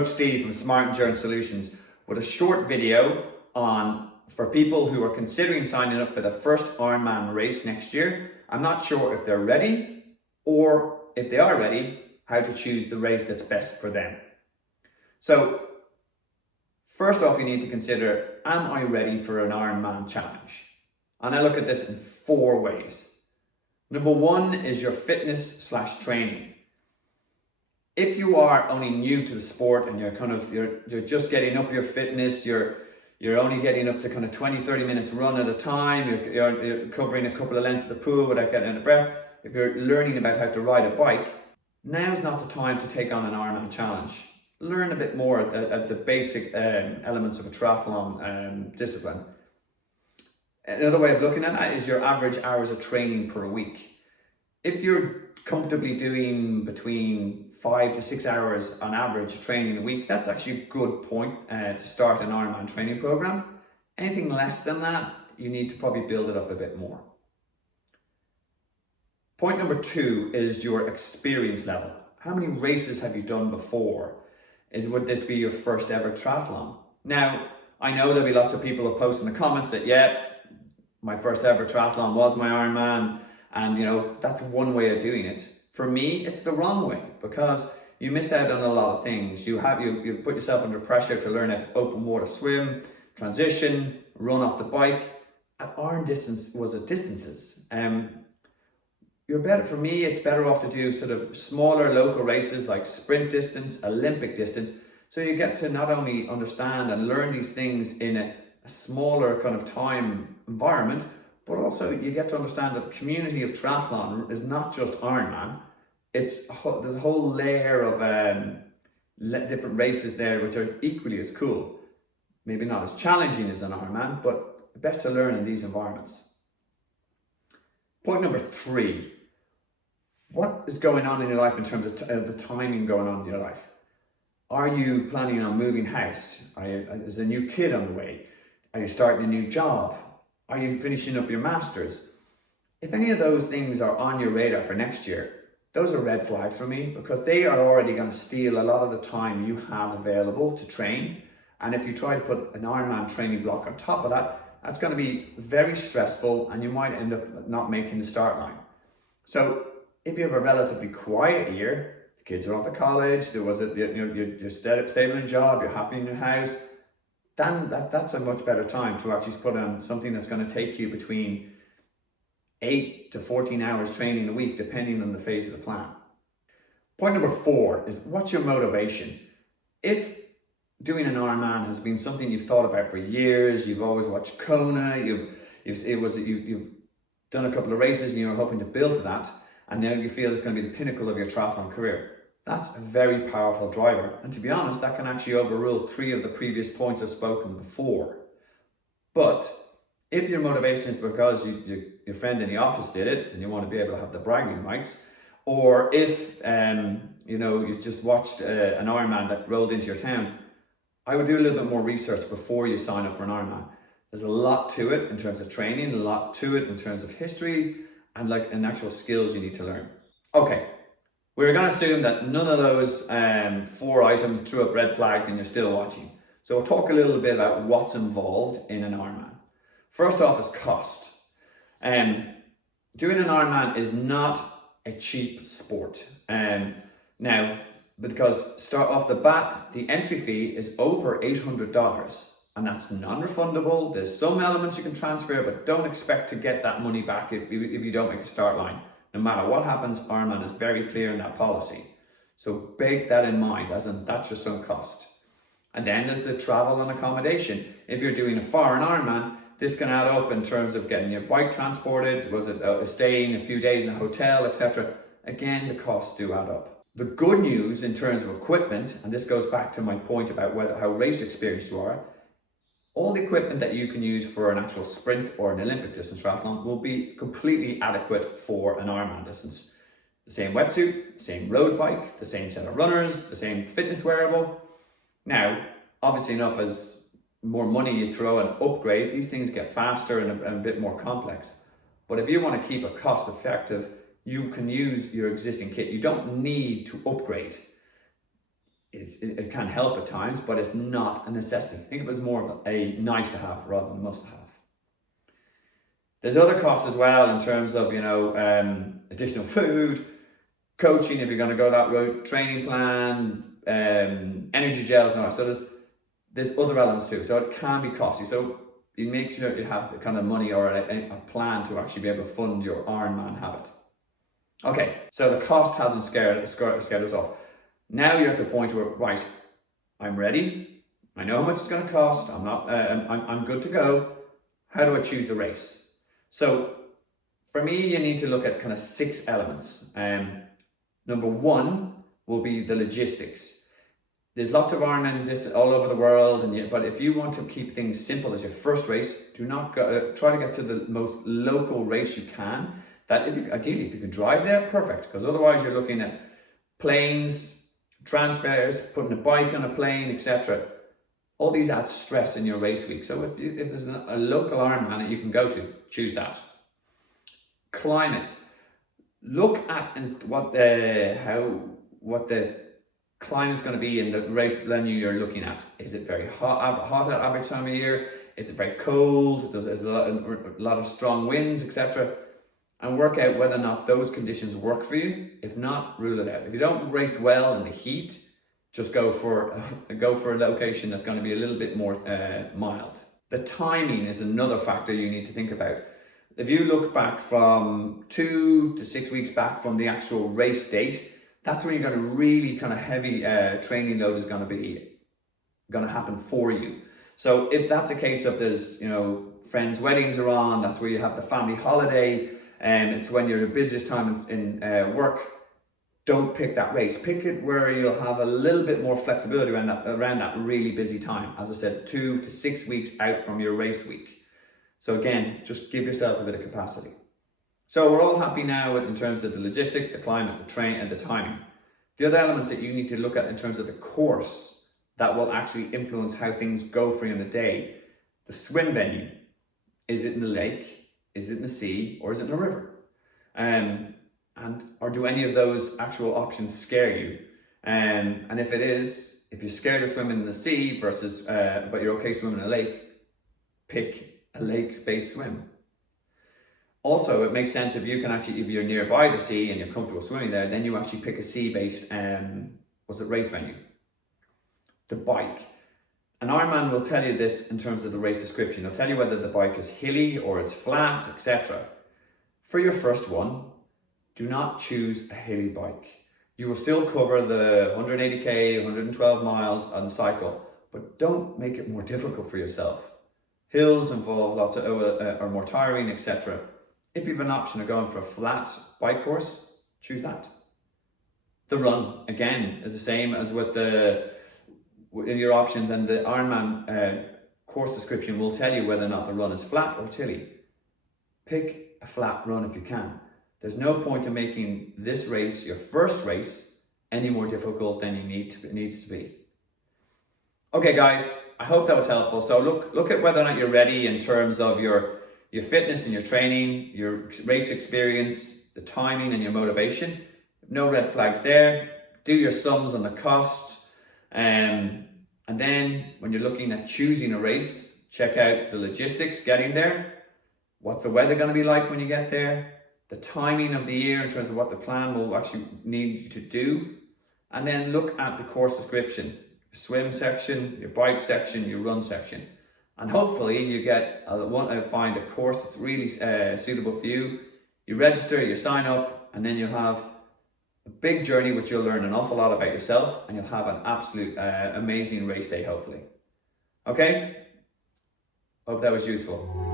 Coach Steve from Smart Endurance Solutions with a short video for people who are considering signing up for the first Ironman race next year. I'm not sure if they're ready, or if they are ready, how to choose the race that's best for them. So first off, you need to consider, am I ready for an Ironman challenge? And I look at this in 4 ways. Number 1 is your fitness/training. If you are only new to the sport and you're just getting up your fitness, you're only getting up to kind of 20-30 minutes run at a time, you're covering a couple of lengths of the pool without getting out of breath, if you're learning about how to ride a bike, now's not the time to take on an Ironman challenge. Learn a bit more at the basic elements of a triathlon discipline. Another way of looking at that is your average hours of training per week. If you're comfortably doing between 5 to 6 hours on average training a week, that's actually a good point to start an Ironman training program. Anything less than that, you need to probably build it up a bit more. Point number 2 is your experience level. How many races have you done before? Would this be your first ever triathlon? Now, I know there'll be lots of people who post in the comments that, yeah, my first ever triathlon was my Ironman, and that's one way of doing it. For me, it's the wrong way, because you miss out on a lot of things. You put yourself under pressure to learn how to open water swim, transition, run off the bike. At Iron distance was at distances. For me, it's better off to do sort of smaller local races like sprint distance, Olympic distance, so you get to not only understand and learn these things in a smaller kind of time environment, but also you get to understand that the community of triathlon is not just Ironman. There's a whole layer of different races there which are equally as cool. Maybe not as challenging as an Ironman, but best to learn in these environments. Point number 3. What is going on in your life in terms of the timing going on in your life? Are you planning on moving house? Is a new kid on the way? Are you starting a new job? Are you finishing up your master's? If any of those things are on your radar for next year, those are red flags for me, because they are already going to steal a lot of the time you have available to train. And if you try to put an Ironman training block on top of that, that's going to be very stressful, and you might end up not making the start line. So if you have a relatively quiet year, the kids are off to college, you're stable in job, you're happy in your house, then that's a much better time to actually put on something that's going to take you between 8 to 14 hours training a week, depending on the phase of the plan. Point number 4 is, what's your motivation? If doing an Ironman has been something you've thought about for years, you've always watched Kona, you've done a couple of races and you're hoping to build to that, and now you feel it's going to be the pinnacle of your triathlon career, that's a very powerful driver. And to be honest, that can actually overrule 3 of the previous points I've spoken before. But if your motivation is because your friend in the office did it and you want to be able to have the bragging rights, or if you just watched an Ironman that rolled into your town, I would do a little bit more research before you sign up for an Ironman. There's a lot to it in terms of training, a lot to it in terms of history, and actual skills you need to learn. Okay, we're going to assume that none of those 4 items threw up red flags and you're still watching. So we'll talk a little bit about what's involved in an Ironman. First off is cost. Doing an Ironman is not a cheap sport. Now, because start off the bat, the entry fee is over $800, and that's non-refundable. There's some elements you can transfer, but don't expect to get that money back if you don't make the start line. No matter what happens, Ironman is very clear in that policy. So bear that in mind, as in that's your sunk cost. And then there's the travel and accommodation. If you're doing a foreign Ironman, this can add up in terms of getting your bike transported, staying a few days in a hotel, etc. Again, the costs do add up. The good news in terms of equipment, and this goes back to my point about how race experienced you are, all the equipment that you can use for an actual sprint or an Olympic distance triathlon will be completely adequate for an Ironman distance. The same wetsuit, the same road bike, the same set of runners, the same fitness wearable. Now, obviously enough, as more money you throw and upgrade, these things get faster and a bit more complex. But if you want to keep it cost effective, you can use your existing kit. You don't need to upgrade. it can help at times, but it's not a necessity. Think of it as more of a nice to have rather than a must have. There's other costs as well in terms of, additional food, coaching if you're going to go that route, training plan, energy gels and all that. So there's other elements too. So it can be costly. So you make sure you have the kind of money or a plan to actually be able to fund your Ironman habit. Okay, so the cost hasn't scared us off. Now you're at the point where, right, I'm ready. I know how much it's going to cost. I'm good to go. How do I choose the race? So for me, you need to look at kind of 6 elements. Number 1 will be the logistics. There's lots of Ironman all over the world, but if you want to keep things simple as your first race, do not try to get to the most local race you can. Ideally, if you can drive there, perfect, because otherwise you're looking at planes, transfers, putting a bike on a plane, etc. All these add stress in your race week. So if there's a local Ironman that you can go to, choose that. Climate. Look at what the climate's going to be in the race venue you're looking at. Is it very hot at average time of year? Is it very cold? There's a lot of strong winds, etc. And work out whether or not those conditions work for you. If not, rule it out. If you don't race well in the heat, just go for a location that's going to be a little bit more mild. The timing is another factor you need to think about. If you look back from 2 to 6 weeks back from the actual race date, that's when you're going to really kind of heavy training load is going to happen for you. So if that's a case of there's friends' weddings are on, that's where you have the family holiday, and it's when you're the busiest time in work. Don't pick that race. Pick it where you'll have a little bit more flexibility around that really busy time. As I said, 2 to 6 weeks out from your race week. So again, just give yourself a bit of capacity. So we're all happy now in terms of the logistics, the climate, the train, and the timing. The other elements that you need to look at in terms of the course that will actually influence how things go for you in the day. The swim venue. Is it in the lake? Is it in the sea? Or is it in a river? Or do any of those actual options scare you? And if it is, if you're scared of swimming in the sea versus, but you're okay swimming in a lake, pick a lake-based swim. Also, it makes sense if you're nearby the sea and you're comfortable swimming there, then you actually pick a sea-based, race venue. The bike. An Ironman will tell you this in terms of the race description. It'll tell you whether the bike is hilly or it's flat, etc. For your first one, do not choose a hilly bike. You will still cover the 180k, 112 miles on cycle, but don't make it more difficult for yourself. Hills involve lots of are more tiring, etc. If you have an option of going for a flat bike course, choose that. The run, again, is the same as with your options, and the Ironman course description will tell you whether or not the run is flat or hilly. Pick a flat run if you can. There's no point in making this race, your first race, any more difficult than it needs to be. Okay guys, I hope that was helpful. So look at whether or not you're ready in terms of your fitness and your training, your race experience, the timing and your motivation. No red flags there. Do your sums on the costs. And then when you're looking at choosing a race, check out the logistics getting there. What's the weather going to be like when you get there? The timing of the year in terms of what the plan will actually need you to do. And then look at the course description. Swim section, your bike section, your run section, and hopefully you find a course that's really suitable for you. You register, you sign up, and then you'll have a big journey which you'll learn an awful lot about yourself, and you'll have an absolute amazing race day hopefully. Okay, hope that was useful.